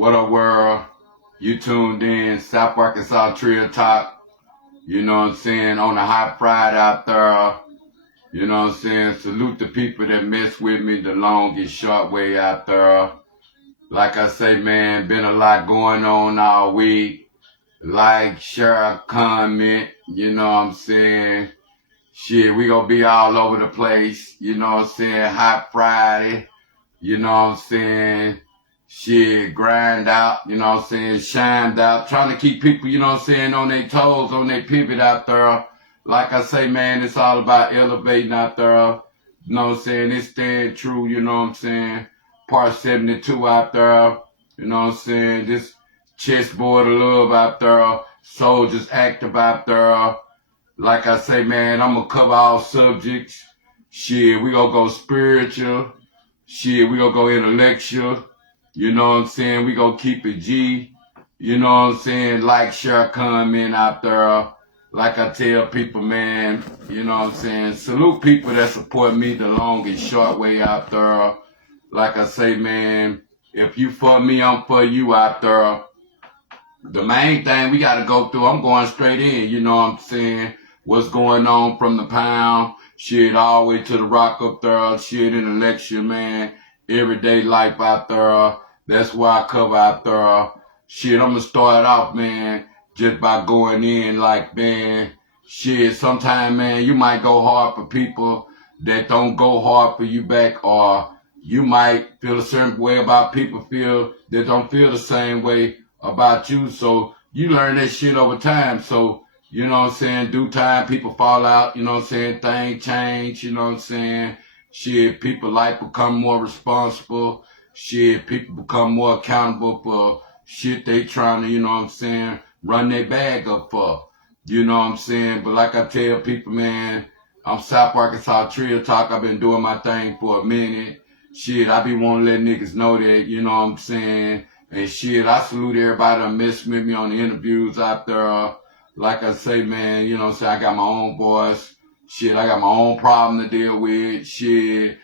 What up, world? You tuned in, South Arkansas Trio Talk. You know what I'm saying? On a hot Friday out there. You know what I'm saying? Salute the people that mess with me the long and short way out there. Like I say, man, been a lot going on all week. Like, share, comment. You know what I'm saying? Shit, we gonna be all over the place. You know what I'm saying? Hot Friday. You know what I'm saying? Shit, grind out, you know what I'm saying? Shined out. Trying to keep people, you know what I'm saying, on their toes, on their pivot out there. Like I say, man, it's all about elevating out there. You know what I'm saying? It's staying true, you know what I'm saying? Part 72 out there. You know what I'm saying? This chessboard of love out there. Soldiers active out there. Like I say, man, I'm going to cover all subjects. Shit, we going to go spiritual. Shit, we gonna go intellectual. You know what I'm saying? We gonna keep it G. You know what I'm saying? Like, share, comment out there. Like I tell people, man, you know what I'm saying? Salute people that support me the long and short way out there. Like I say, man, if you for me, I'm for you out there. The main thing we gotta go through, I'm going straight in, you know what I'm saying? What's going on from the pound, shit, all the way to the rock up there, shit, intellectual, man, everyday life out there. That's why I cover out there. Shit, I'm gonna start off, man, just by going in like, man, shit, sometime, man, you might go hard for people that don't go hard for you back, or you might feel a certain way about people feel that don't feel the same way about you. So you learn that shit over time. So, you know what I'm saying, due time, people fall out, you know what I'm saying, things change, you know what I'm saying. Shit, people life become more responsible. Shit, people become more accountable for shit they trying to, you know what I'm saying, run their bag up for. You know what I'm saying? But like I tell people, man, I'm South Arkansas Trio Talk. I've been doing my thing for a minute. Shit, I be wanting to let niggas know that, you know what I'm saying. And shit, I salute everybody that mess with me on the interviews out there. Like I say, man, you know what I'm saying, I got my own voice. Shit, I got my own problem to deal with. Shit,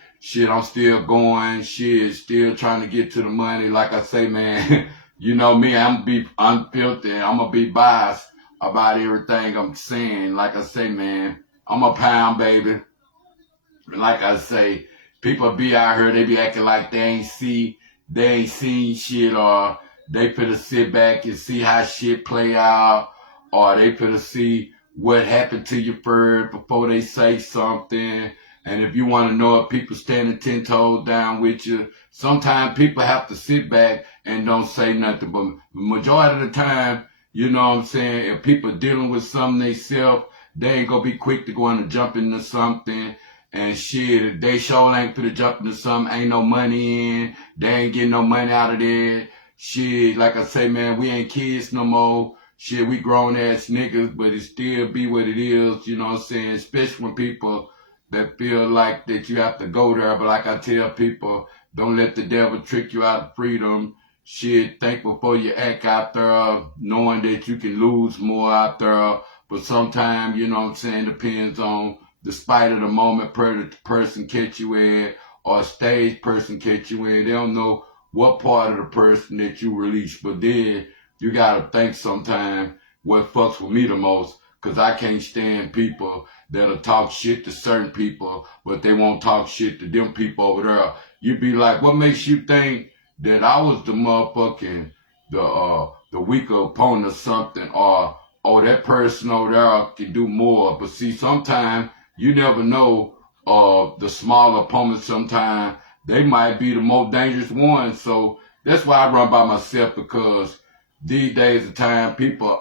I'm still going. Shit, still trying to get to the money. Like I say, man, you know me, I'm be unfiltered. I'm gonna be biased about everything I'm saying. Like I say, man, I'm a pound baby. And like I say, people be out here, they be acting like they ain't seen shit, or they finna sit back and see how shit play out, or they finna see what happened to you first before they say something. And if you want to know if people standing 10 toes down with you, sometimes people have to sit back and don't say nothing. But the majority of the time, you know what I'm saying, if people dealing with something themselves, they ain't gonna be quick to go in and jump into something. And shit, if they sure ain't finna jump into something, ain't no money in, they ain't getting no money out of there. Shit, like I say, man, we ain't kids no more. Shit, we grown ass niggas, but it still be what it is, you know what I'm saying? Especially when people that feel like that you have to go there. But like I tell people, don't let the devil trick you out of freedom. Shit, think before you act out there, knowing that you can lose more out there. But sometimes, you know what I'm saying, depends on the spite of the moment person catch you in, or stage person catch you in. They don't know what part of the person that you release. But then you gotta think sometimes what fucks with me the most, cause I can't stand people that'll talk shit to certain people, but they won't talk shit to them people over there. You be like, what makes you think that I was the motherfucking the weaker opponent or something, or oh, that person over there can do more? But see, sometimes you never know, the smaller opponents sometimes, they might be the most dangerous ones. So that's why I run by myself, because these days of time, people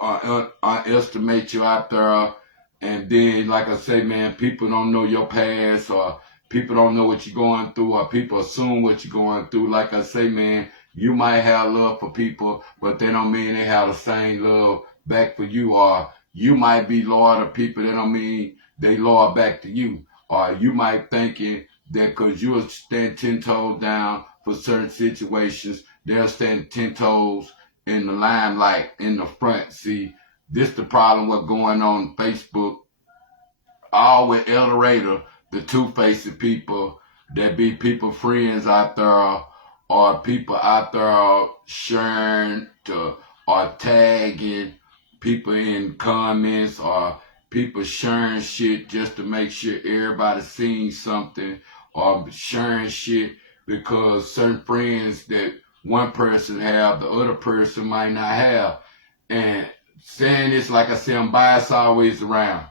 underestimate you out there. And then, like I say, man, people don't know your past, or people don't know what you're going through, or people assume what you're going through. Like I say, man, you might have love for people, but they don't mean they have the same love back for you. Or you might be loyal to people, that don't mean they loyal back to you. Or you might thinking that because you'll stand 10 toes down for certain situations, they'll stand 10 toes in the limelight, in the front. See, this the problem what's going on Facebook. All with Eldorator, the two-faced people that be people friends out there, or people out there sharing or tagging people in comments, or people sharing shit just to make sure everybody sees something, or sharing shit because certain friends that one person have, the other person might not have. And saying this, like I said, I'm biased always around.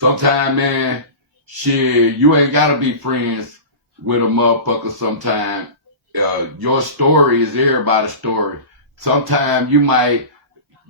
Sometimes, man, shit, you ain't gotta be friends with a motherfucker sometime. Your story is everybody's story. Sometimes you might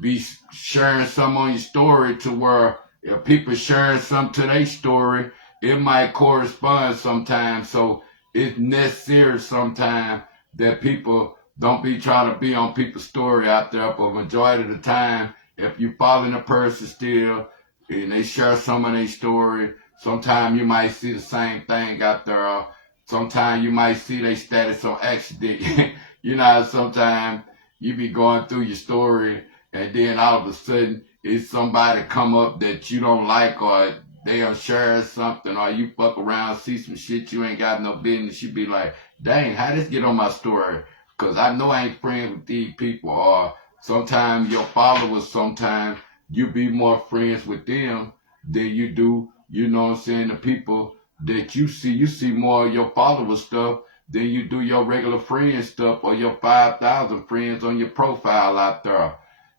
be sharing some on your story to where if people sharing some to their story, it might correspond sometimes. So it's necessary sometimes that people don't be trying to be on people's story out there. But majority of the time, if you following a person still and they share some of their story, sometimes you might see the same thing out there. Sometimes you might see their status on accident. You know, sometimes you be going through your story and then all of a sudden it's somebody come up that you don't like, or they are sharing something, or you fuck around, see some shit you ain't got no business. You be like, dang, how this get on my story? Cause I know I ain't friends with these people. Or sometimes your followers, sometimes you be more friends with them than you do, you know what I'm saying, the people that you see more of your followers stuff than you do your regular friend stuff or your 5,000 friends on your profile out there.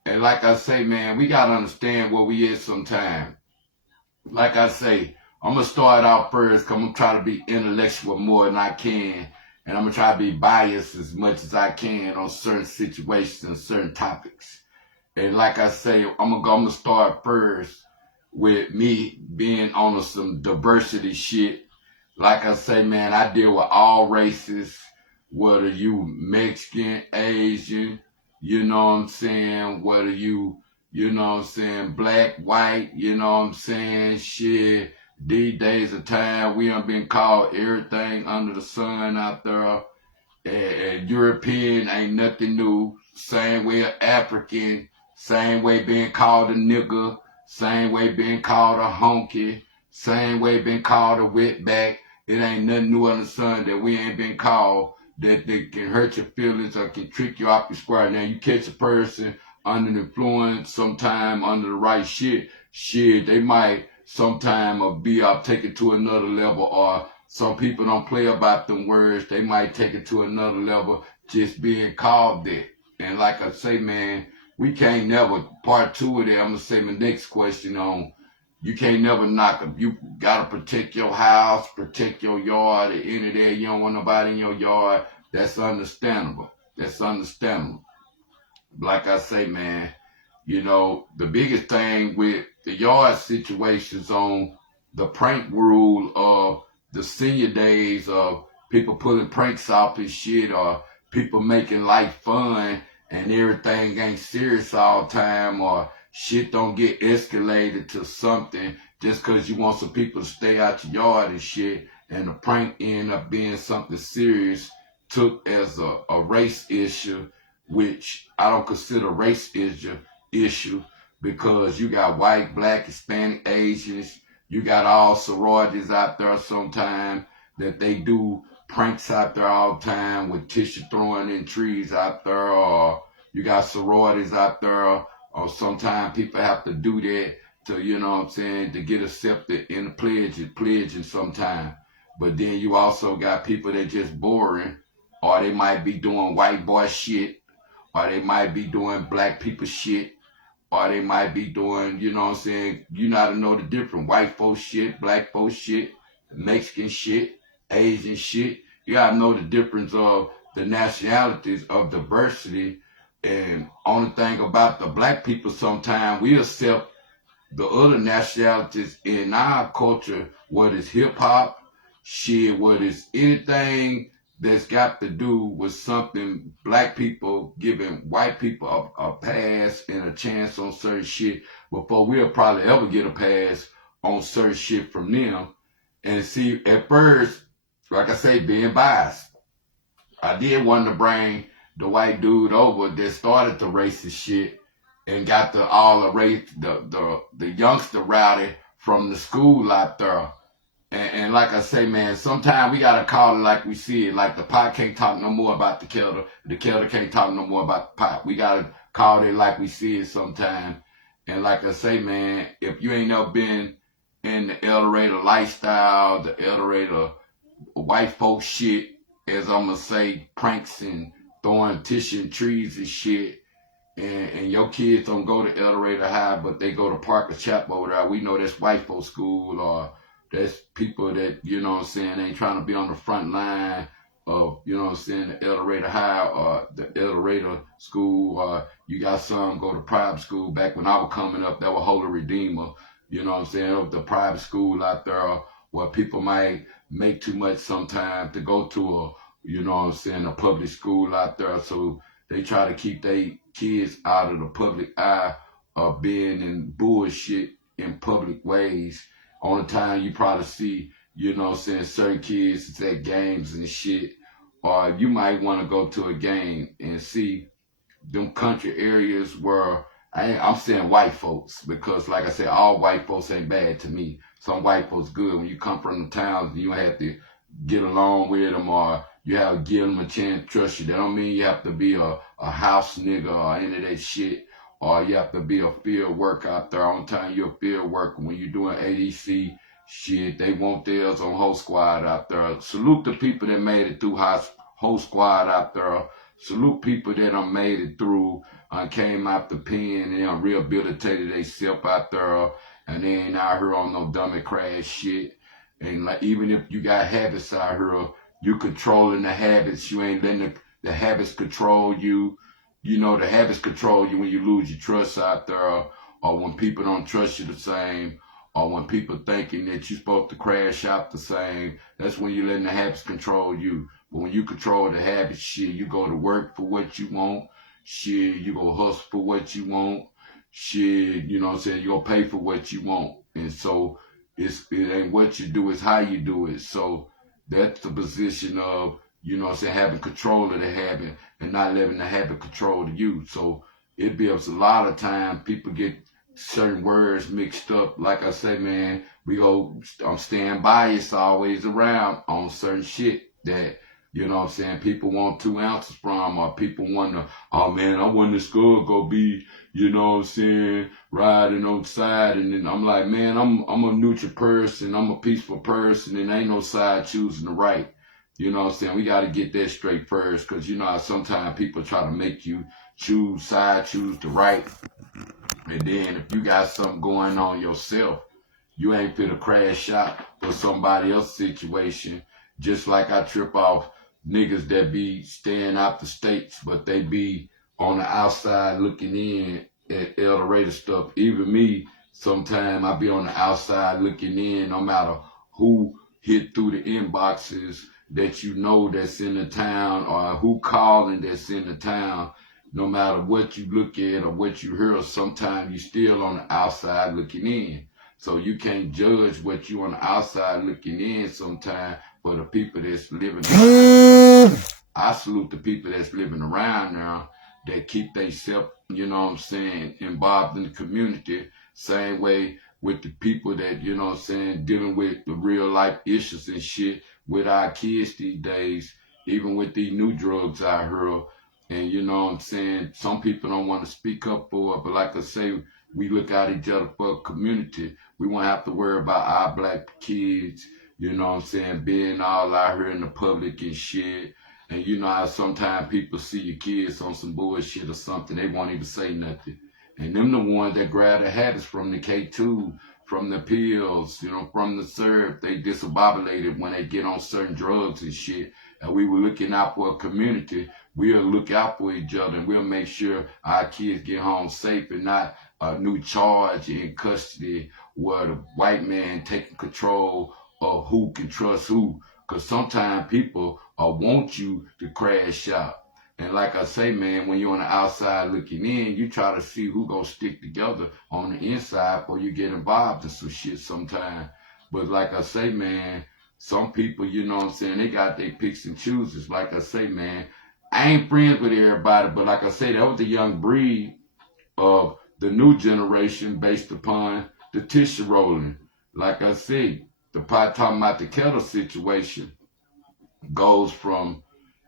And like I say, man, we gotta understand where we is sometimes. Like I say, I'm gonna start out first, cause I'm gonna try to be intellectual more than I can, and I'm gonna try to be biased as much as I can on certain situations and certain topics. And like I say, I'm gonna start first with me being on some diversity shit. Like I say, man, I deal with all races, whether you Mexican, Asian, you know what I'm saying, whether you know what I'm saying, black, white, you know what I'm saying, shit. These days of time, we done been called everything under the sun out there. European ain't nothing new. Same way of African, same way being called a nigger, same way being called a honky, same way being called a wetback. It ain't nothing new under the sun that we ain't been called that can hurt your feelings or can trick you off your square. Now you catch a person under the influence, sometime under the right shit, they might sometime be up take it to another level, or some people don't play about them words. They might take it to another level just being called that. And like I say, man, we can't never, part two of that, I'm going to say my next question on, you can't never knock them. You got to protect your house, protect your yard. At the end of the day, you don't want nobody in your yard. That's understandable. That's understandable. Like I say, man, you know, the biggest thing with the yard situations on the prank rule of the senior days of people pulling pranks off and shit, or people making life fun and everything ain't serious all the time, or shit don't get escalated to something just because you want some people to stay out your yard and shit, and the prank end up being something serious took as a race issue, which I don't consider race issue because you got white, black, Hispanic, Asians. You got all sororities out there sometimes that they do pranks out there all the time with tissue throwing in trees out there, or you got sororities out there, or sometimes people have to do that to, you know what I'm saying, to get accepted in the pledging sometimes. But then you also got people that just boring, or they might be doing white boy shit, or they might be doing black people shit, or they might be doing, you know what I'm saying, you gotta know the difference. White folks shit, black folks shit, Mexican shit, Asian shit. You gotta know the difference of the nationalities of diversity. And only thing about the black people, sometimes we accept the other nationalities in our culture, what is hip hop, shit, what is anything that's got to do with something black people giving white people a pass and a chance on certain shit before we'll probably ever get a pass on certain shit from them. And see, at first, like I say, being biased, I did want to bring the white dude over that started the racist shit and got all the race the youngster rowdy from the school out there. And like I say, man, sometimes we gotta call it like we see it. Like the pot can't talk no more about the kettle can't talk no more about the pot. We gotta call it like we see it sometimes. And like I say, man, if you ain't never been in the Eldorado lifestyle, the Eldorado white folks shit, as I'm gonna say, pranks and throwing tissue and trees and shit, and your kids don't go to Eldorado High, but they go to Parker Chapel over there, we know that's white folks school, or that's people that, you know what I'm saying, ain't trying to be on the front line of, you know what I'm saying, the Eldorado High or the Eldorado school, or you got some go to private school. Back when I was coming up, that was Holy Redeemer, you know what I'm saying, of the private school out there where people might make too much sometimes to go to a, you know what I'm saying, a public school out there. So they try to keep their kids out of the public eye of being in bullshit in public ways. Only time you probably see, you know what I'm saying, certain kids is at games and shit. Or you might want to go to a game and see them country areas where I'm saying white folks, because like I said, all white folks ain't bad to me. Some white folks good. When you come from the towns, you have to get along with them, or you have to give them a chance to trust you. That don't mean you have to be a house nigga or any of that shit, or you have to be a field worker out there. On time you're a field worker. When you're doing ADC shit, they want theirs on whole squad out there. Salute the people that made it through whole squad out there. Salute people that done made it through, came out the pen and rehabilitated themselves out there, and they ain't out here on no dummy crash shit. And like, even if you got habits out here, you controlling the habits. You ain't letting the habits control you. You know, the habits control you when you lose your trust out there, or when people don't trust you the same, or when people thinking that you're supposed to crash out the same. That's when you're letting the habits control you. But when you control the habits, shit, you go to work for what you want. Shit, you go hustle for what you want. Shit, you know what I'm saying? You gonna pay for what you want. And so it ain't what you do, it's how you do it. So that's the position of, you know what I'm saying, having control of the habit and not letting the habit control you. So it builds a lot of time. People get certain words mixed up. Like I say, man, I'm staying biased always around on certain shit that, you know what I'm saying, people want 2 ounces from, or people want to, oh man, I want the skull go be, you know what I'm saying, riding on the side. And then I'm like, man, I'm a neutral person, I'm a peaceful person, and ain't no side choosing the right. You know what I'm saying? We got to get that straight first, because you know how sometimes people try to make you choose the right. And then if you got something going on yourself, you ain't fit to crash out for somebody else's situation. Just like I trip off niggas that be staying out the states, but they be on the outside looking in at Eldorado stuff. Even me, sometime I be on the outside looking in, no matter who hit through the inboxes that you know that's in the town, or who calling that's in the town. No matter what you look at or what you hear, sometimes you still on the outside looking in. So you can't judge what you on the outside looking in sometimes for the people that's living around. I salute the people that's living around now that keep themselves, you know what I'm saying, involved in the community. Same way with the people that, you know what I'm saying, dealing with the real life issues and shit with our kids these days, even with these new drugs out here. And you know what I'm saying, some people don't want to speak up for it, but like I say, we look at each other for a community. We won't have to worry about our black kids, you know what I'm saying, being all out here in the public and shit. And you know how sometimes people see your kids on some bullshit or something, they won't even say nothing. And them the ones that grab the habits from the K2, from the pills, you know, from the syrup. They discombobulated when they get on certain drugs and shit. And we were looking out for a community. We'll look out for each other, and we'll make sure our kids get home safe, and not a new charge in custody where the white man taking control of who can trust who. Because sometimes people want you to crash out. And like I say, man, when you're on the outside looking in, you try to see who gonna stick together on the inside before you get involved in some shit sometimes. But like I say, man, some people, you know what I'm saying, they got their picks and chooses. Like I say, man, I ain't friends with everybody, but like I say, that was the young breed of the new generation based upon the tissue rolling. Like I say, the part talking about the kettle situation goes from,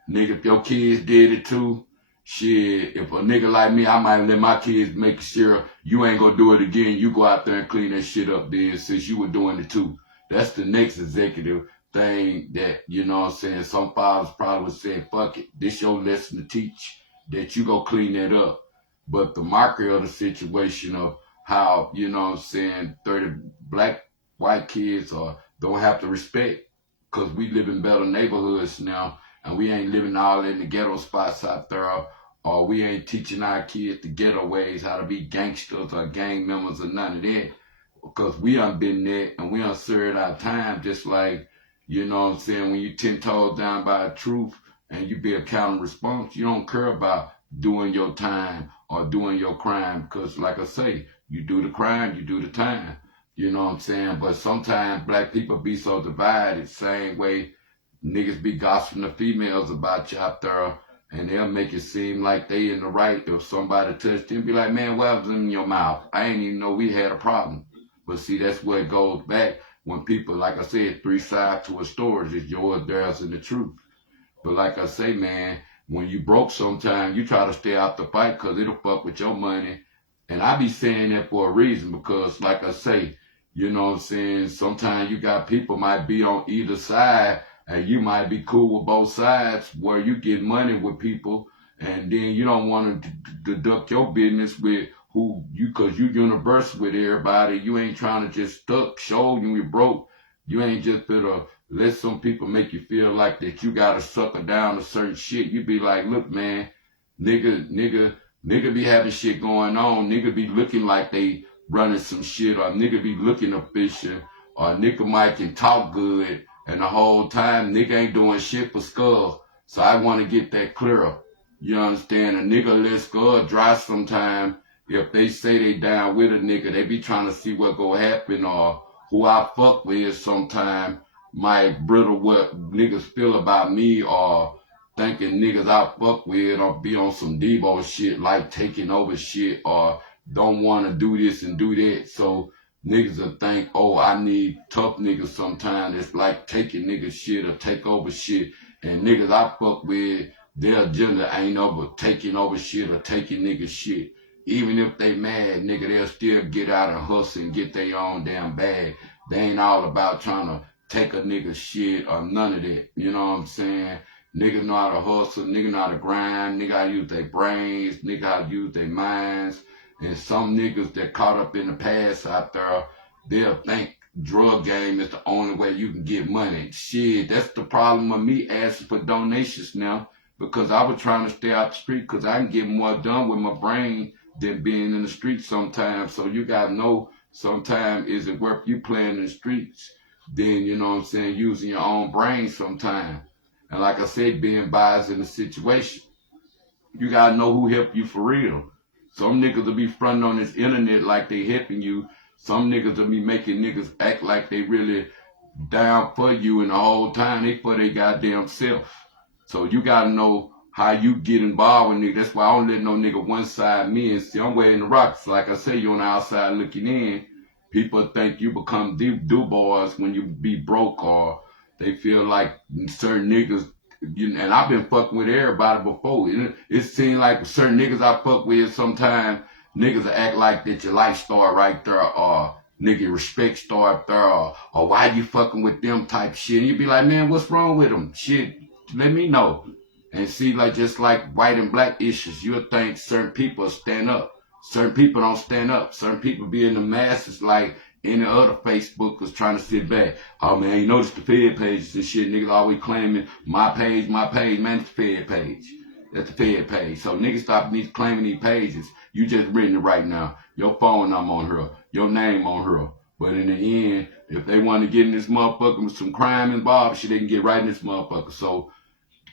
nigga, if your kids did it too, shit, if a nigga like me, I might let my kids make sure you ain't gonna do it again. You go out there and clean that shit up then, since you were doing it too. That's the next executive thing that, you know what I'm saying, some fathers probably would say, fuck it, this your lesson to teach, that you go clean that up. But the marker of the situation of how, you know what I'm saying, 30 black, white kids don't have to respect, because we live in better neighborhoods now, and we ain't living all in the ghetto spots out there, or we ain't teaching our kids the ghetto ways, how to be gangsters or gang members or none of that. Because we done been there and we done served our time, just like, you know what I'm saying, when you 10 toes down by the truth and you be accountable response, you don't care about doing your time or doing your crime, because like I say, you do the crime, you do the time. You know what I'm saying? But sometimes black people be so divided, same way niggas be gossiping to females about you out there, and they'll make it seem like they in the right. If somebody touched them, be like, man, what was in your mouth? I ain't even know we had a problem. But see, that's where it goes back when people, like I said, three sides to a story. It's yours, theirs, and the truth. But like I say, man, when you broke sometimes, you try to stay out the fight because it'll fuck with your money. And I be saying that for a reason, because like I say, you know what I'm saying, sometimes you got people might be on either side, and you might be cool with both sides where you get money with people, and then you don't want to deduct your business with who you, because you universal with everybody. You ain't trying to just show you broke. You ain't just gonna let some people make you feel like that you gotta sucker down to certain shit. You be like, look, man, nigga be having shit going on. Nigga be looking like they running some shit, or nigga be looking official, or nigga might can talk good, and the whole time nigga ain't doing shit for Skull. So I want to get that clear. You understand? A nigga let Skull dry sometime. If they say they down with a nigga, they be trying to see what go happen, or who I fuck with sometime might brittle what niggas feel about me, or thinking niggas I fuck with or be on some Debo shit, like taking over shit, or don't want to do this and do that. So niggas will think, oh, I need tough niggas sometimes. It's like taking niggas shit or take over shit. And niggas I fuck with, their agenda ain't over taking over shit or taking niggas shit. Even if they mad, nigga, they'll still get out and hustle and get their own damn bag. They ain't all about trying to take a nigga shit or none of that. You know what I'm saying? Niggas know how to hustle, niggas know how to grind, niggas how to use their brains, niggas how to use their minds. And some niggas that caught up in the past out there, they'll think drug game is the only way you can get money. Shit, that's the problem with me asking for donations now, because I was trying to stay out the street, because I can get more done with my brain than being in the street sometimes. So you gotta know, sometimes is it worth you playing in the streets than, you know what I'm saying, using your own brain sometimes. And like I said, being biased in the situation. You gotta know who helped you for real. Some niggas will be fronting on this internet like they helping you. Some niggas will be making niggas act like they really down for you, and the whole time they for their goddamn self. So you gotta know how you get involved with niggas. That's why I don't let no nigga one side me and see I'm wearing the rocks. Like I say, you on the outside looking in. People think you become do boys when you be broke, or they feel like certain niggas. And I've been fucking with everybody before. It seems like certain niggas I fuck with sometimes, niggas act like that your life star right there, or nigga respect star up there, or why you fucking with them type shit. And you be like, man, what's wrong with them? Shit, let me know. And see, like, just like white and black issues, you'll think certain people stand up. Certain people don't stand up. Certain people be in the masses like any other Facebookers trying to sit back. Oh man, you notice the Fed pages and shit. Niggas always claiming my page, man, it's the Fed page. That's the Fed page. So niggas stop claiming these pages. You just written it right now. Your phone number on her, your name on her. But in the end, if they want to get in this motherfucker with some crime involved, shit, they can get right in this motherfucker. So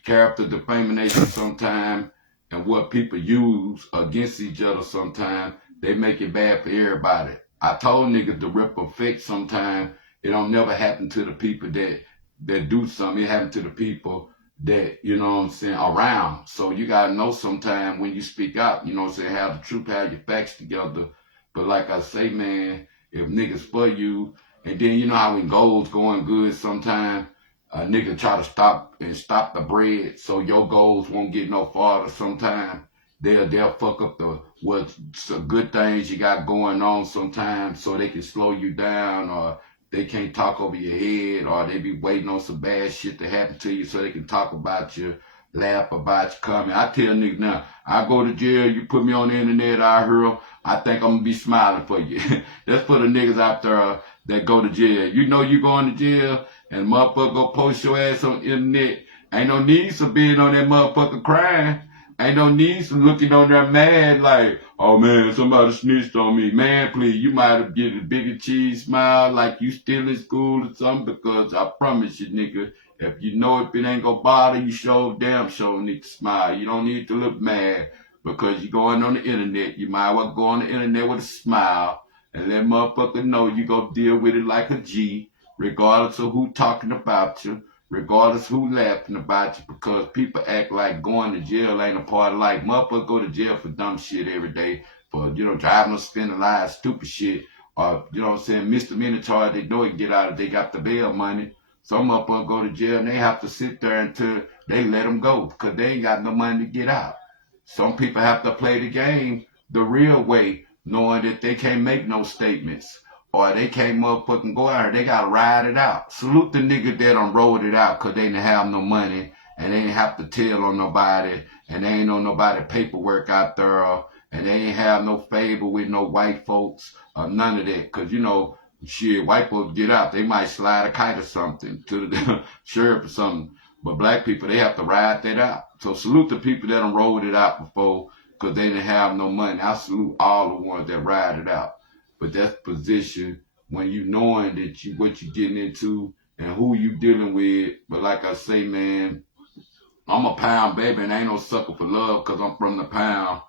character defamation sometimes, and what people use against each other sometimes, they make it bad for everybody. I told niggas the ripple effect sometimes, it don't never happen to the people that do something. It happen to the people that, you know what I'm saying, around. So you gotta know sometimes when you speak out, you know what I'm saying, have the truth, have your facts together. But like I say, man, if niggas for you And then you know how when goals going good, sometimes a nigga try to stop the bread so your goals won't get no farther. Sometimes they'll fuck up the what some good things you got going on sometimes so they can slow you down, or they can't talk over your head, or they be waiting on some bad shit to happen to you so they can talk about you, laugh about you coming. I tell niggas now, I go to jail, you put me on the internet, I hear I think I'm gonna be smiling for you. That's for the niggas out there that go to jail. You know you going to jail and motherfucker go post your ass on the internet. Ain't no need for being on that motherfucker crying. Ain't no need for looking on there mad like, oh man, somebody snitched on me. Man, please, you might have get a bigger cheese smile like you still in school or something, because I promise you, nigga, if you know if it ain't gonna bother you, damn sure need to smile. You don't need to look mad because you going on the internet. You might well go on the internet with a smile and let motherfucker know you go deal with it like a G, regardless of who talking about you, regardless who laughing about you, because people act like going to jail ain't a part of life. Motherfuckers go to jail for dumb shit every day, for, driving or spending lives, stupid shit, or, what I'm saying, misdemeanor charge, they know it get out if they got the bail money. Some motherfuckers go to jail and they have to sit there until they let them go because they ain't got no money to get out. Some people have to play the game the real way, knowing that they can't make no statements or they can't motherfucking go out here. They gotta ride it out. Salute the nigga that done rolled it out because they didn't have no money and they ain't have to tell on nobody and they ain't on nobody paperwork out there and they ain't have no favor with no white folks or none of that. Because, shit, white folks get out, they might slide a kite or something to the sheriff or something. But black people, they have to ride that out. So salute the people that done rolled it out before because they didn't have no money. I salute all the ones that ride it out. But that's position when you knowing that what you getting into and who you dealing with. But like I say, man, I'm a pound baby and I ain't no sucker for love because I'm from the pound.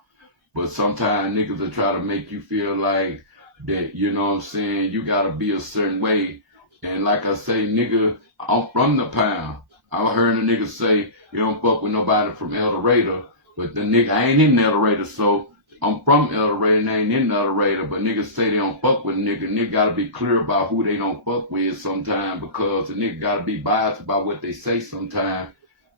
But sometimes niggas will try to make you feel like that, you know what I'm saying, you gotta be a certain way. And like I say, nigga, I'm from the pound. I heard a nigga say, you don't fuck with nobody from El Dorado. But the nigga, I ain't in El Dorado, so I'm from El Dorado and I ain't in El Dorado. But niggas say they don't fuck with nigga. Nigga gotta be clear about who they don't fuck with sometimes, because the nigga gotta be biased about what they say sometimes.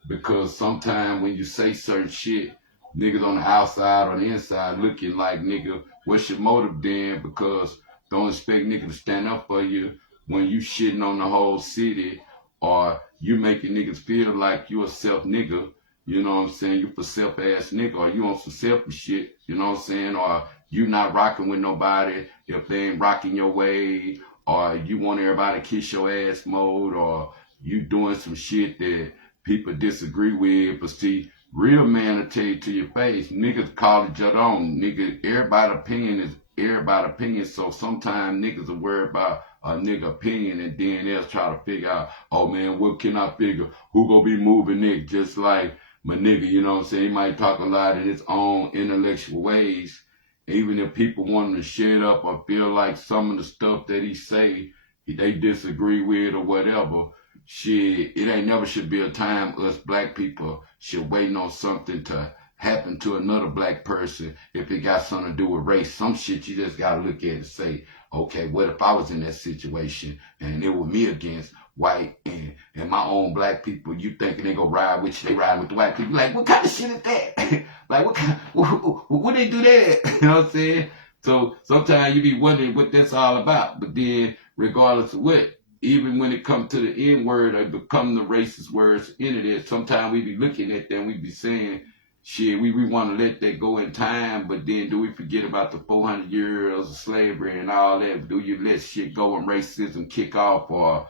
Because sometimes when you say certain shit, niggas on the outside or the inside looking like, nigga, what's your motive then? Because don't expect nigga to stand up for you when you shitting on the whole city, or you making niggas feel like you a self nigga, you know what I'm saying? You for self ass nigga, or you on some selfish shit, you know what I'm saying? Or you not rocking with nobody if they ain't rocking your way, or you want everybody to kiss your ass mode, or you doing some shit that people disagree with. But see, real man will tell you to your face, niggas call each other on. Nigga, everybody's opinion is everybody's opinion. So sometimes niggas are worried about a nigga opinion and then they'll try to figure out, oh man, what can I figure? Who gonna be moving it? Just like my nigga, you know what I'm saying? He might talk a lot in his own intellectual ways. Even if people want him to shut up or feel like some of the stuff that he say, they disagree with or whatever. Shit, it ain't never should be a time us black people should waiting on something to happen to another black person if it got something to do with race. Some shit you just gotta look at and say, okay, what if I was in that situation and it was me against white and my own black people? You thinking they gonna ride with you, they ride with the white people. Like, what kind of shit is that? Like, what they do that? You know what I'm saying? So sometimes you be wondering what that's all about. But then regardless of what, even when it comes to the N-word or become the racist words in it, sometimes we be looking at them, we be saying, shit, we want to let that go in time, but then do we forget about the 400 years of slavery and all that? Do you let shit go and racism kick off, or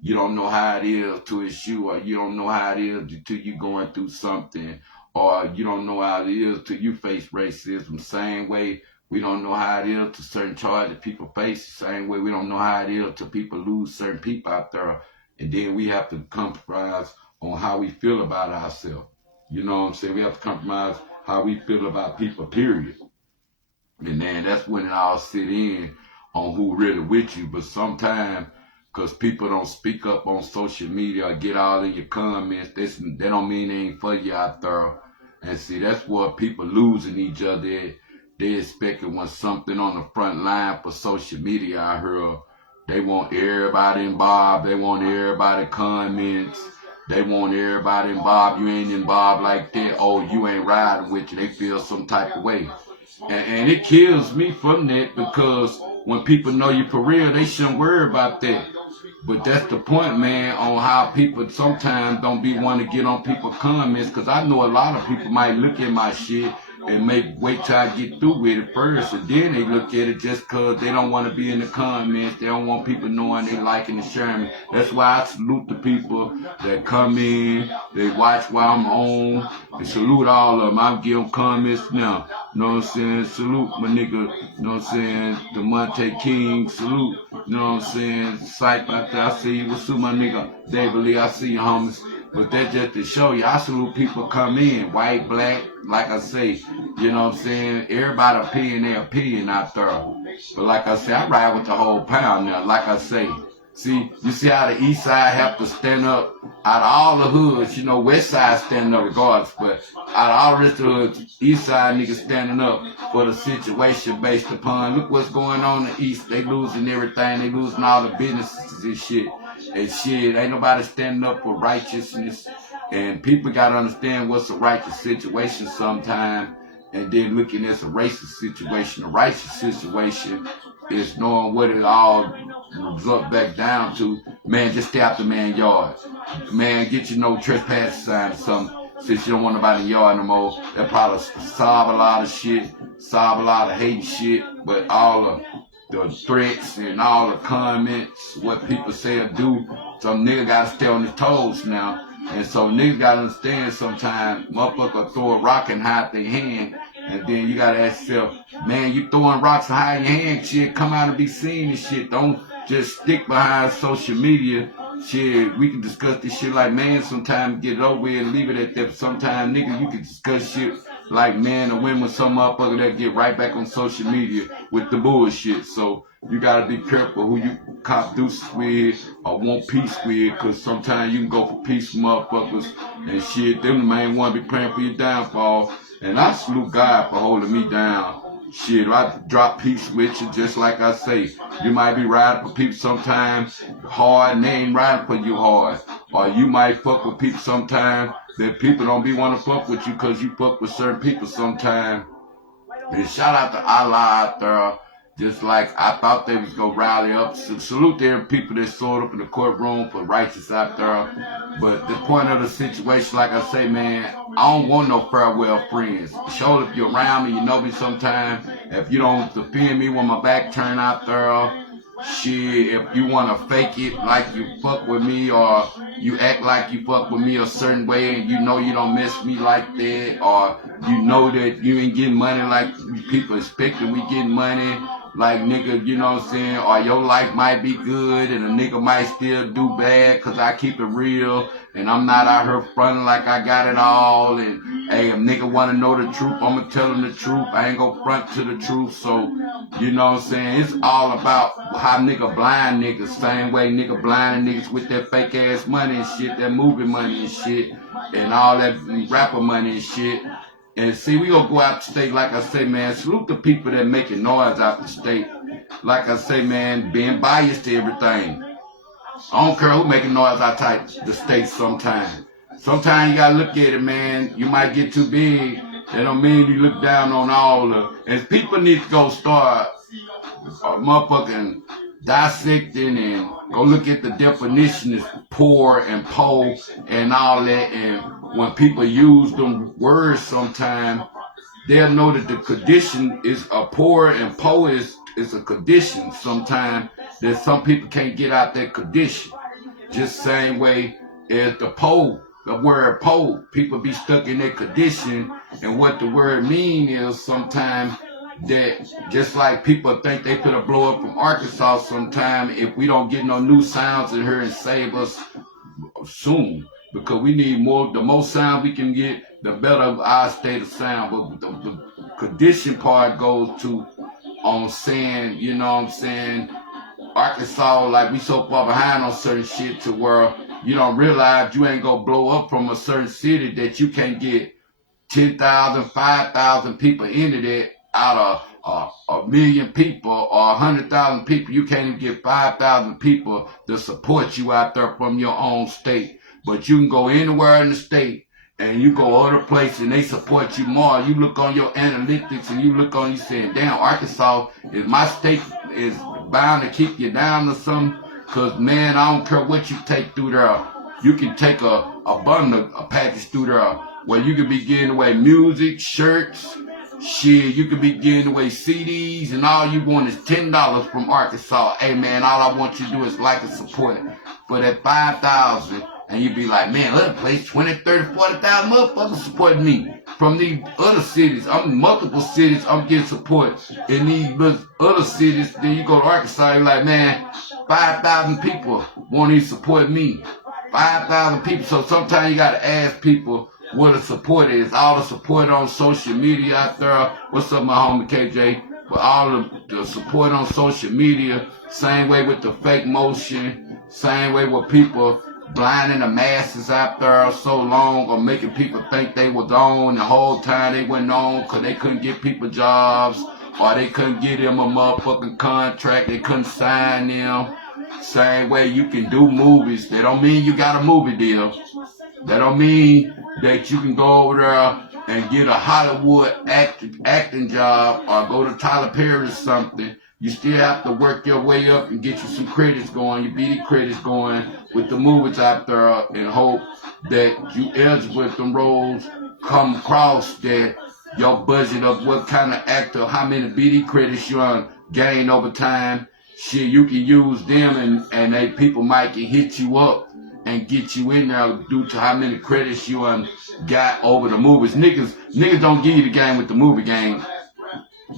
you don't know how it is to issue, or you don't know how it is till you going through something, or you don't know how it is till you face racism? Same way we don't know how it is to certain charges people face. The same way we don't know how it is to people lose certain people out there. And then we have to compromise on how we feel about ourselves. You know what I'm saying? We have to compromise how we feel about people, period. And then that's when it all sit in on who really with you. But sometimes, because people don't speak up on social media or get all in your comments, that don't mean they ain't for you out there. And see, that's what people losing each other. They expecting when something on the front line for social media, I heard, They want everybody involved. They want everybody comments. They want everybody involved. You ain't involved like that. Oh, you ain't riding with you. They feel some type of way. And it kills me from that, because when people know you for real, they shouldn't worry about that. But that's the point, man, on how people sometimes don't be want to get on people's comments, because I know a lot of people might look at my shit and wait till I get through with it first, and then they look at it just because they don't want to be in the comments. They don't want people knowing they liking and sharing. That's why I salute the people that come in, they watch while I'm on, and salute all of them. I'll give them comments now. You know what I'm saying? Salute my nigga, you know what I'm saying? The Monte King, salute. You know what I'm saying? Psych out there, I see you. What's up, my nigga? David Lee, I see you, homies. But that's just to show you, I salute people come in, white, black, like I say, you know what I'm saying? Everybody opinion their opinion out there. But like I say, I ride with the whole pound now, like I say. See, you see how the east side have to stand up out of all the hoods, you know, west side standing up regardless, but out of all the rest of the hoods, east side niggas standing up for the situation based upon, look what's going on in the east. They losing everything. They losing all the businesses and shit. And shit, ain't nobody standing up for righteousness. And people got to understand what's a righteous situation sometime, and then looking at a racist situation. A righteous situation is knowing what it all result back down to. Man, just stay out the man's yard. Man, get your no trespass sign or something. Since you don't want nobody in the yard no more, that probably solve a lot of shit, solve a lot of hate shit, but all of the threats and all the comments, what people say or do, some nigga gotta stay on his toes now. And so niggas gotta understand sometimes motherfucker throw a rock and hide their hand, and then you gotta ask yourself, man, you throwing rocks and hiding your hand, shit, come out and be seen and shit. Don't just stick behind social media. Shit, we can discuss this shit like man sometimes, get it over with and leave it at that. Sometimes nigga, you can discuss shit like man or women with some motherfucker that get right back on social media with the bullshit. So you gotta be careful who you cop deuces with or want peace with, cause sometimes you can go for peace motherfuckers and shit. Them the main one be praying for your downfall. And I salute God for holding me down. Shit, I drop peace with you, just like I say. You might be riding for people sometimes hard and they ain't riding for you hard. Or you might fuck with people sometimes that people don't be want to fuck with you because you fuck with certain people sometimes. And shout out to Allah out there. Just like I thought they was gonna rally up. So salute their people that showed up in the courtroom for righteous out there. But the point of the situation, like I say, man, I don't want no farewell friends. Show if you're around me, you know me sometime. If you don't defend me when my back turn out there, shit, if you want to fake it like you fuck with me, or you act like you fuck with me a certain way and you know you don't mess me like that, or you know that you ain't getting money like people expecting we getting money, like nigga, you know what I'm saying, or your life might be good and a nigga might still do bad, cause I keep it real and I'm not out here fronting like I got it all. And hey, if nigga wanna know the truth, I'ma tell him the truth. I ain't gonna front to the truth. So you know what I'm saying, it's all about how nigga blind niggas, same way nigga blinding niggas with that fake ass money and shit, that movie money and shit, and all that rapper money and shit. And see, we gonna go out the state, like I say, man, salute the people that making noise out the state. Like I say, man, being biased to everything. I don't care who making noise outside the state sometime. Sometimes you gotta look at it, man. You might get too big. That don't mean you look down on all the... And people need to go start motherfucking dissecting and go look at the definition of poor and po and all that. And when people use them words sometime, they'll know that the condition is a poor and po is a condition sometime that some people can't get out that condition. Just same way as the po, the word po, people be stuck in that condition, and what the word mean is sometimes that just like people think they could blow up from Arkansas sometime if we don't get no new sounds in here and save us soon, because we need more. The more sound we can get, the better our state of sound. But the condition part goes to on saying, you know what I'm saying, Arkansas, like we so far behind on certain shit to where you don't realize you ain't gonna blow up from a certain city that you can't get 10,000, 5,000 people into that out of a million people or 100,000 people. You can't even get 5,000 people to support you out there from your own state. But you can go anywhere in the state and you go other places and they support you more. You look on your analytics and you look on, you saying, damn, Arkansas is my state is bound to keep you down or something. Cause man, I don't care what you take through there. You can take a bundle, a package through there where you can be giving away music, shirts, shit, you can be giving away CDs, and all you want is $10 from Arkansas. Hey man, all I want you to do is like and support it. For that 5,000, and you be like, man, other place 20, 30, 40,000 motherfuckers supporting me. From these other cities, I'm multiple cities, I'm getting support in these other cities. Then you go to Arkansas, you're like, man, 5,000 people want to support me. 5,000 people. So sometimes you gotta ask people what the support is. All the support on social media out there. What's up, my homie KJ? But all the support on social media, same way with the fake motion, same way with people blinding the masses out there so long or making people think they was on the whole time they went on because they couldn't get people jobs or they couldn't get them a motherfucking contract, they couldn't sign them. Same way you can do movies. That don't mean you got a movie deal. That don't mean that you can go over there and get a Hollywood acting job or go to Tyler Perry or something. You still have to work your way up and get you some credits going, your BD credits going with the movies out there and hope that you eligible with them roles come across that your budget of what kind of actor, how many BD credits you gain over time. Shit, you can use them and they people might can hit you up and get you in there due to how many credits you got over the movies. Niggas don't give you the game with the movie game.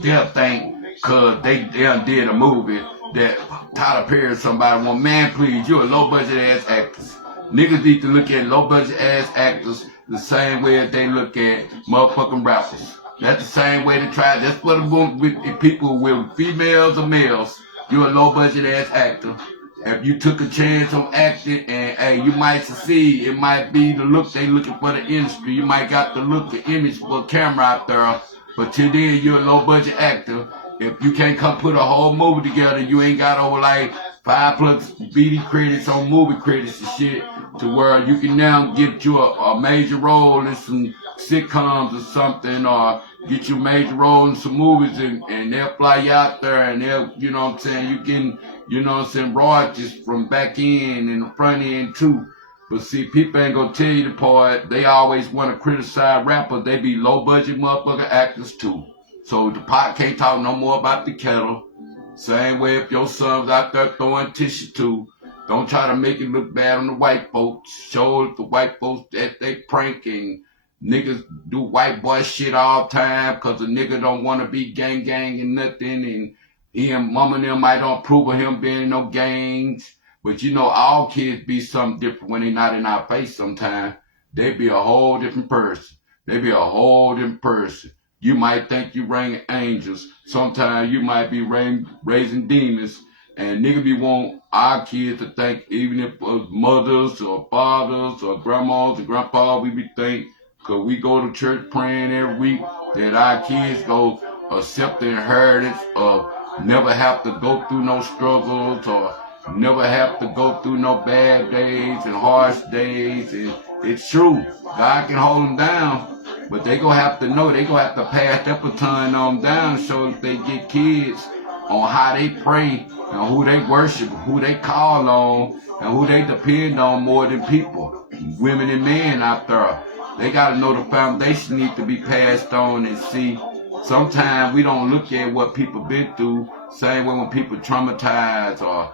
They'll think cause they did a movie that Tyler Perry or somebody want, man, please, you're a low budget ass actress. Niggas need to look at low budget ass actors the same way that they look at motherfucking rappers. That's the same way to try. That's what with people with females or males. You're a low budget ass actor. If you took a chance on acting and hey, you might succeed. It might be the look they looking for the industry. You might got the look, the image for a camera out there. But till then, you're a low budget actor. If you can't come put a whole movie together, you ain't got over like 5+ BD credits on movie credits and shit to where you can now get you a major role in some sitcoms or something or get you a major role in some movies and they'll fly you out there and they'll, you know what I'm saying, you can, you know what I'm saying, royalties from back end and the front end too. But see, people ain't gonna tell you the part. They always want to criticize rappers. They be low budget motherfucker actors too. So the pot can't talk no more about the kettle. Same way if your son's out there throwing tissue too. Don't try to make it look bad on the white folks. Show the white folks that they pranking. Niggas do white boy shit all the time because the nigga don't want to be gang and nothing. And he and mama and them might don't approve of him being in no gangs. But you know, all kids be something different when they not in our face sometimes. They be a whole different person. They be a whole different person. You might think you raising angels. Sometimes you might be raising demons. And nigga be want our kids to think, even if it was mothers or fathers or grandmas or grandpa, we be think, cause we go to church praying every week, that our kids go accept the inheritance of never have to go through no struggles or never have to go through no bad days and harsh days. And it's true. God can hold them down. But they gonna have to know, they gonna have to pass that baton on down so that they get kids on how they pray and who they worship, who they call on, and who they depend on more than people. Women and men out there. They gotta know the foundation need to be passed on and see. Sometimes we don't look at what people been through. Same way when people traumatized or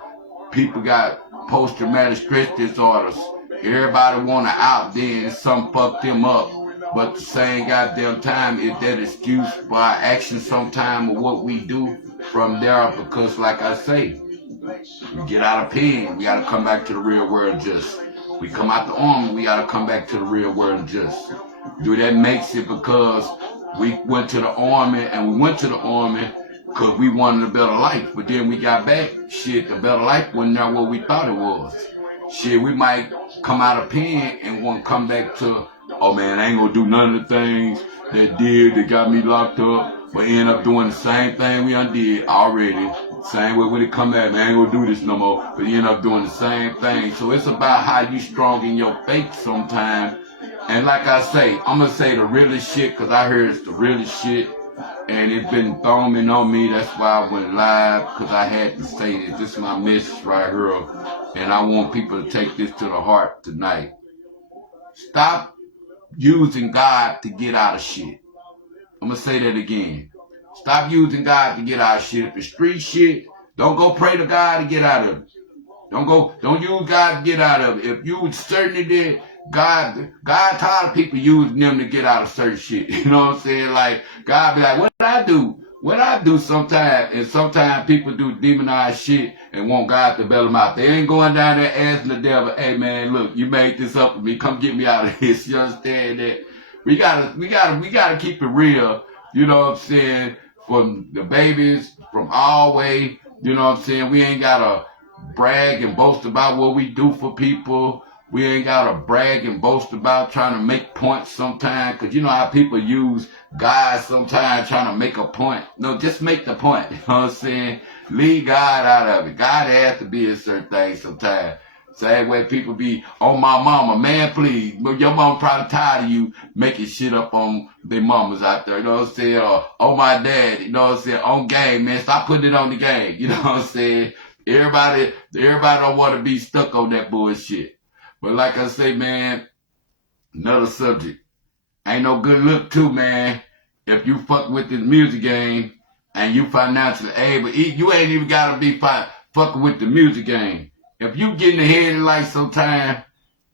people got post-traumatic stress disorders. Everybody wanna out there and something fucked them up. But the same goddamn time is that excuse for our actions sometime of what we do from there because like I say, we get out of pain, we gotta come back to the real world just. We come out the army, we gotta come back to the real world just. Do that makes it because we went to the army and we went to the army because we wanted a better life. But then we got back, shit, the better life wasn't not what we thought it was. Shit, we might come out of pain and want to come back to, oh man, I ain't gonna do none of the things that got me locked up. but end up doing the same thing we undid already. Same way when it come at me, I ain't gonna do this no more. But you end up doing the same thing. So it's about how you strong in your faith sometimes. And like I say, I'm gonna say the realest shit, cause I heard it's the realest shit. And it's been thrown on me. That's why I went live, because I had to say this. This is my message right here. And I want people to take this to the heart tonight. Stop using God to get out of shit. I'm going to say that again. Stop using God to get out of shit. If it's street shit, don't go pray to God to get out of it. Don't use God to get out of it. If you certainly did, God tired of people using them to get out of certain shit. You know what I'm saying? Like, God be like, what did I do? What I do sometimes, and sometimes people do demonized shit and want God to bail them out. They ain't going down there asking the devil, hey man, look, you made this up for me. Come get me out of this. You understand that? We gotta keep it real. You know what I'm saying? From the babies, from all way. You know what I'm saying? We ain't gotta brag and boast about what we do for people. We ain't gotta brag and boast about trying to make points sometimes, because you know how people use God sometimes trying to make a point. No, just make the point. You know what I'm saying? Leave God out of it. God has to be in certain things sometimes. Same way people be, oh my mama, man please. Your mama probably tired of you making shit up on their mamas out there. You know what I'm saying? Or, oh my dad, you know what I'm saying? On game, man. Stop putting it on the game. You know what I'm saying? Everybody don't want to be stuck on that bullshit. But like I say, man, another subject. Ain't no good look too, man. If you fuck with this music game and you financially able, you ain't even gotta be fucking with the music game. If you getting ahead in life sometime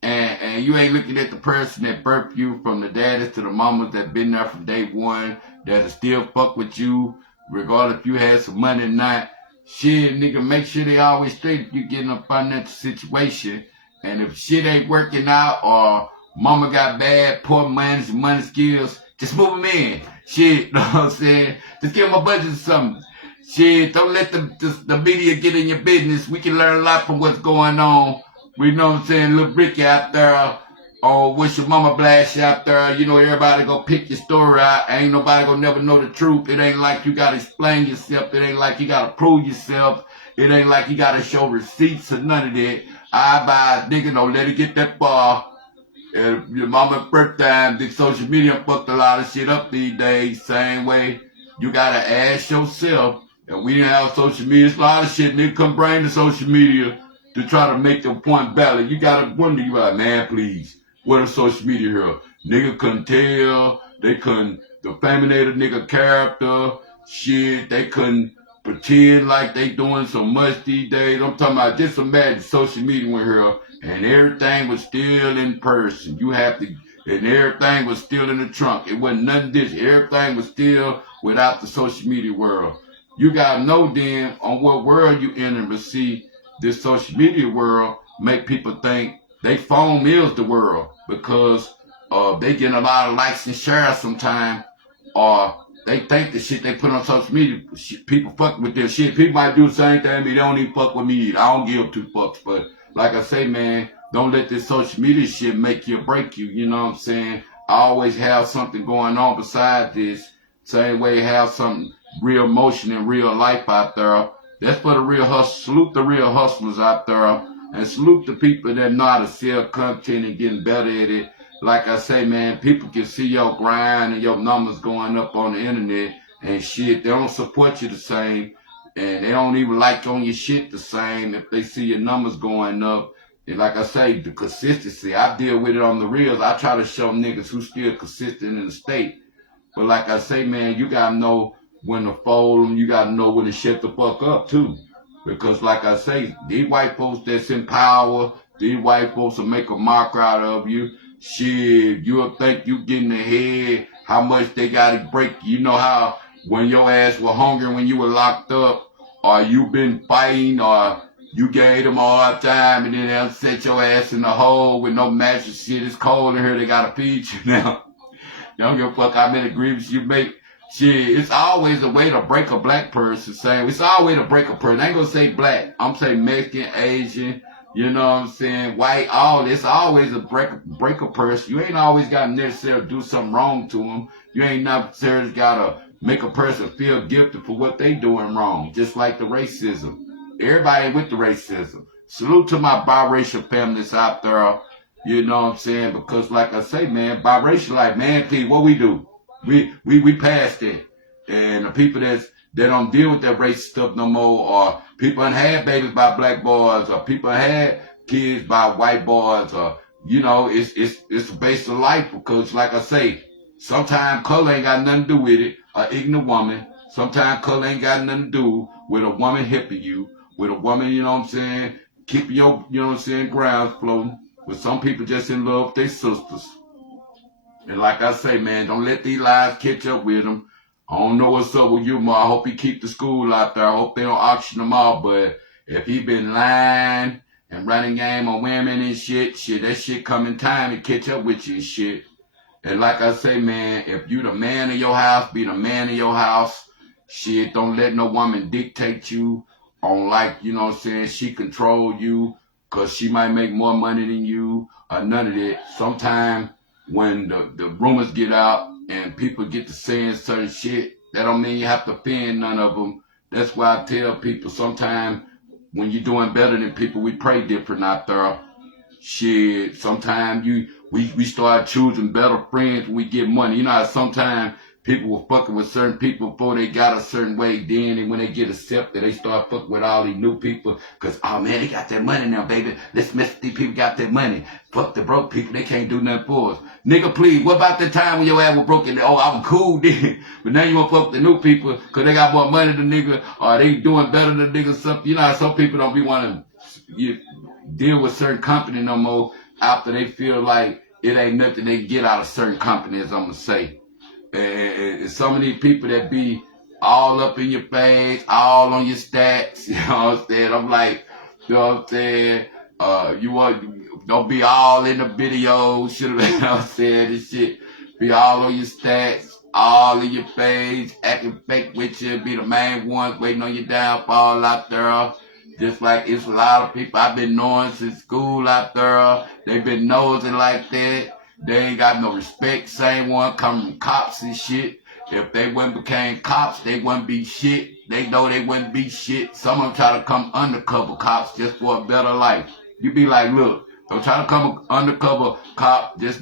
and you ain't looking at the person that birthed you, from the daddies to the mamas that been there from day one, that'll still fuck with you, regardless if you had some money or not, shit, nigga, make sure they always straight if you get in a financial situation. And if shit ain't working out, or mama got bad, poor money skills, just move them in. Shit, you know what I'm saying? Just give them a budget or something. Shit, don't let the media get in your business. We can learn a lot from what's going on. We know what I'm saying, little Ricky out there, or what's your mama blast out there. You know, everybody go pick your story out. Ain't nobody gonna never know the truth. It ain't like you gotta explain yourself. It ain't like you gotta prove yourself. It ain't like you gotta show receipts or none of that. I buy, nigga, don't let it get that far. And your mama first time, the social media fucked a lot of shit up these days. Same way, you gotta ask yourself. And we didn't have social media. It's a lot of shit nigga come bring to social media to try to make your point valid. You gotta wonder, you like, man, please, what is social media here? Nigga couldn't tell. They couldn't defamate a nigga character. Shit, they couldn't pretend like they doing so much these days. I'm talking about, just imagine social media went here and everything was still in person. You have to, and everything was still in the trunk. It wasn't nothing digital. Everything was still without the social media world. You gotta know then on what world you in, but see, this social media world make people think they phone is the world, because they getting a lot of likes and shares sometimes, or they think the shit they put on social media, people fuck with their shit. People might do the same thing, but they don't even fuck with me either. I don't give two fucks. But like I say, man, don't let this social media shit make you or break you. You know what I'm saying? I always have something going on beside this. Same way, have something real motion in real life out there. That's for the real hustle. Salute the real hustlers out there. And salute the people that know how to sell content and getting better at it. Like I say, man, people can see your grind and your numbers going up on the internet and shit. They don't support you the same, and they don't even like on your shit the same if they see your numbers going up. And like I say, the consistency, I deal with it on the reels. I try to show niggas who still consistent in the state. But like I say, man, you gotta know when to fold them. You gotta know when to shut the fuck up too. Because like I say, these white folks that's in power, these white folks will make a marker out of you. Shit, you'll think you getting ahead, how much they gotta break. You know how when your ass was hungry when you were locked up, or you been fighting, or you gave them a hard time, and then they'll set your ass in the hole with no mattress. Shit, it's cold in here, they gotta feed you now. You don't give a fuck how many grievances you make. Shit, it's always a way to break a black person. Saying it's always a way to break a person. I ain't gonna say black. I'm saying Mexican, Asian. You know what I'm saying? White, all this. Always a break a person. You ain't always got to necessarily do something wrong to them. You ain't necessarily got to make a person feel guilty for what they doing wrong, just like the racism. Everybody with the racism. Salute to my biracial families out there. You know what I'm saying? Because like I say, man, biracial, like, man, please, what we do? We passed it. And the people that don't deal with that race stuff no more, or people that had babies by black boys, or people that had kids by white boys, or you know, it's a base of life. Because like I say, sometimes color ain't got nothing to do with it. An ignorant woman. Sometimes color ain't got nothing to do with a woman hipping you, with a woman, you know what I'm saying, keeping your, you know what I'm saying, grounds floating. But some people just in love with their sisters. And like I say, man, don't let these lies catch up with them. I don't know what's up with you, Ma. I hope he keep the school out there. I hope they don't auction them off. But if he been lying and running game on women and shit, that shit come in time to catch up with you and shit. And like I say, man, if you the man of your house, be the man of your house. Shit, don't let no woman dictate you on, like, you know what I'm saying, she control you because she might make more money than you or none of that. Sometimes when the rumors get out and people get to saying certain shit, that don't mean you have to offend none of them. That's why I tell people sometimes when you're doing better than people, we pray different out there. Shit, sometimes we start choosing better friends when we get money. You know how sometimes people were fucking with certain people before they got a certain way. Then and when they get accepted, they start fucking with all these new people. Cause, oh man, they got that money now, baby. Let's mess with these people got that money. Fuck the broke people, they can't do nothing for us. Nigga, please, what about the time when your ass was broke and, oh, I was cool then. But now you want to fuck with the new people cause they got more money than nigga, or they doing better than nigga. Something. You know how some people don't be wanting to deal with certain company no more after they feel like it ain't nothing they get out of certain companies, I'm gonna say. And some of these people that be all up in your face, all on your stats, you know what I'm saying? I'm like, you know what I'm saying? Don't be all in the videos, shit, you know what I'm saying? This shit be all on your stats, all in your face, acting fake with you, be the main ones waiting on your downfall out there. Just like it's a lot of people I've been knowing since school out there. They been nosing like that. They ain't got no respect. Same one coming from cops and shit. If they wouldn't became cops, they wouldn't be shit. They know they wouldn't be shit. Some of them try to come undercover cops just for a better life. You be like, look, don't try to come undercover cop. Just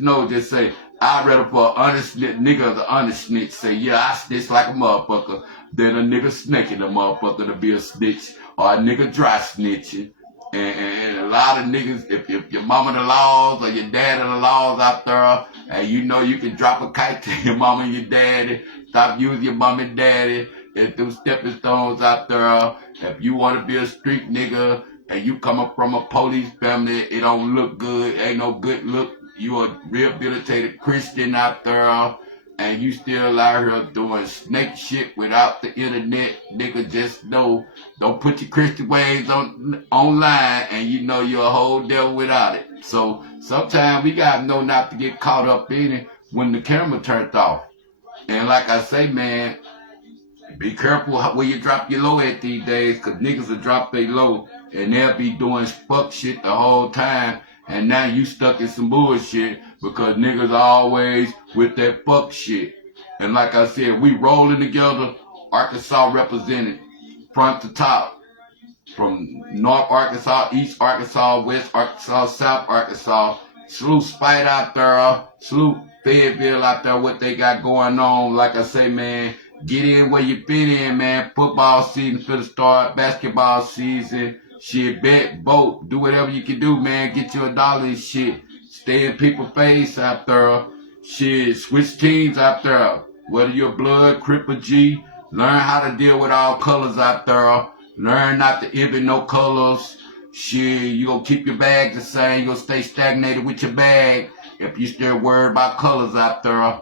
say, I'd rather for an honest nigga the honest snitch say, yeah, I snitch like a motherfucker, than a nigga snaking a motherfucker to be a snitch, or a nigga dry snitching. And a lot of niggas, if your mama the laws or your dad the laws out there, and you know you can drop a kite to your mama and your daddy, stop using your mama and daddy, if them stepping stones out there, if you want to be a street nigga, and you come up from a police family, it don't look good, ain't no good look, you a rehabilitated Christian out there, and you still out here doing snake shit without the internet, nigga, just know, don't put your Christian ways online, and you know you're a whole devil without it. So sometimes we gotta know not to get caught up in it when the camera turned off. And like I say, man, be careful where you drop your low at these days, cause niggas will drop their low and they'll be doing fuck shit the whole time. And now you stuck in some bullshit because niggas always with that fuck shit. And like I said, we rolling together, Arkansas represented front to top. From North Arkansas, East Arkansas, West Arkansas, South Arkansas. Salute Spite out there. Salute Fayetteville out there, what they got going on. Like I say, man, get in where you fit in, man. Football season for the start, basketball season. Shit, bet, vote, do whatever you can do, man. Get you $1 and shit. Stay in people's face out there. Shit, switch teams out there. Whether you're blood, Crip or G, learn how to deal with all colors out there. Learn not to envy no colors. Shit, you gonna keep your bag the same. You gonna stay stagnated with your bag if you still worried about colors out there.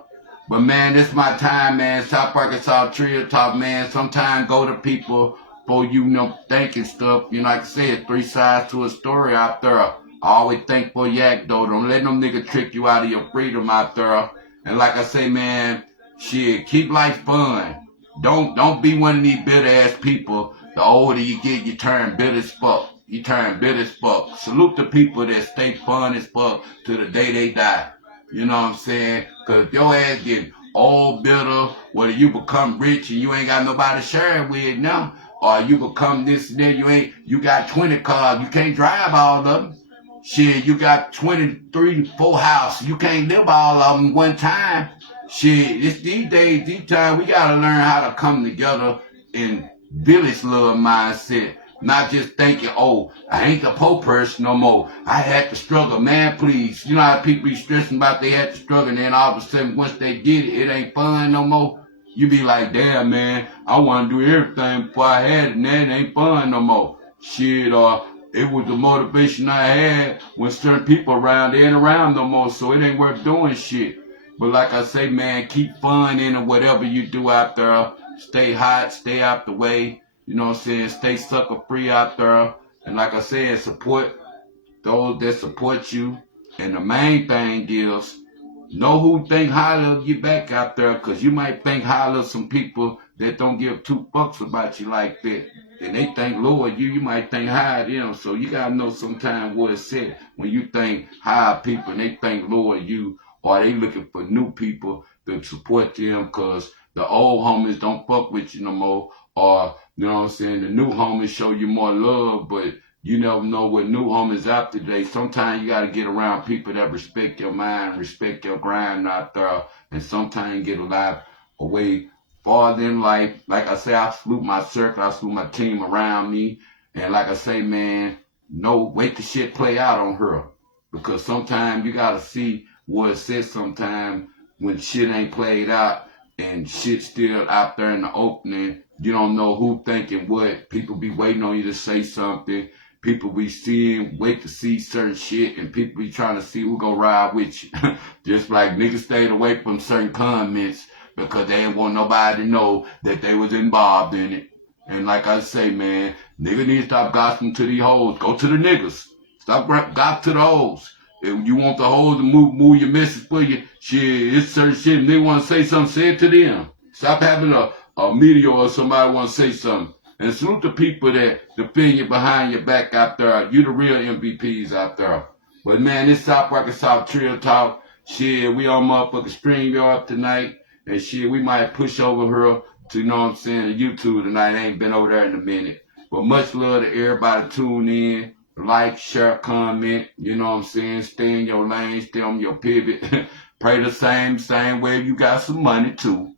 But man, this my time, man. South Arkansas Trio Talk, man. Sometimes go to people for you know thinking stuff. You know, like I said, 3 sides to a story out there. I always think for yak though. Don't let them niggas trick you out of your freedom out there. And like I say, man, shit, keep life fun. Don't be one of these bitter ass people. The older you get, you turn bitter as fuck. You turn bitter as fuck. Salute the people that stay fun as fuck to the day they die. You know what I'm saying? Cause if your ass getting all bitter, whether you become rich and you ain't got nobody to share it with now, or you become this and that, you got 20 cars, you can't drive all of them. Shit, you got 23, 4 houses, you can't live all of them one time. Shit, it's these days, these times, we gotta learn how to come together in village little mindset. Not just thinking, oh, I ain't the poor person no more. I had to struggle. Man, please. You know how people be stressing about they had to struggle, and then all of a sudden, once they get it, it ain't fun no more. You be like, damn, man, I want to do everything before I had it, and that ain't fun no more. Shit, or it was the motivation I had when certain people around, they ain't around no more, so it ain't worth doing shit. But like I say, man, keep fun in it, whatever you do out there. Stay hot, stay out the way. You know what I'm saying? Stay sucker free out there. And like I said, support those that support you. And the main thing is, know who think highly of you back out there, because you might think highly of some people that don't give 2 fucks about you like that. And they think low of you, you might think high of them. So you gotta know sometimes what it's said when you think high of people and they think low of you, or they looking for new people to support them because the old homies don't fuck with you no more. Or, you know what I'm saying, the new homies show you more love, but you never know what new homies out today. Sometimes you got to get around people that respect your mind, respect your grind out there, and sometimes get a lot away farther in life. Like I say, I salute my circle, I salute my team around me, and like I say, man, no, wait the shit play out on her, because sometimes you got to see what it says sometimes when shit ain't played out and shit still out there in the opening. You don't know who thinking what. People be waiting on you to say something. People be wait to see certain shit, and people be trying to see who gonna ride with you. Just like niggas stayed away from certain comments because they didn't want nobody to know that they was involved in it. And like I say, man, niggas need to stop gossiping to these hoes. Go to the niggas. Stop gossip to the hoes. If you want the hoes to move your message for you, shit, it's certain shit. If they want to say something, say it to them. Stop having a media or somebody want to say something. And salute the people that defend you behind your back out there. You the real MVPs out there. But man, this South Arkansas Trill Talk, shit, we on motherfucking StreamYard tonight. And shit, we might push over here to, you know what I'm saying, to YouTube tonight. I ain't been over there in a minute. But much love to everybody tune in. Like, share, comment, you know what I'm saying? Stay in your lane, stay on your pivot. Pray the same way if you got some money too.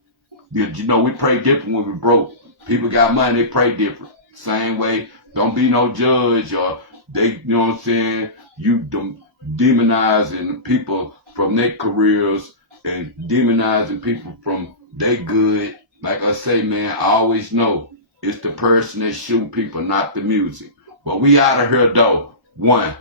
You know, we pray different when we broke. People got money, they pray different. Same way, don't be no judge, or they, you know what I'm saying, you demonizing people from their careers and demonizing people from their good. Like I say, man, I always know it's the person that shoot people, not the music. But we out of here though. 1.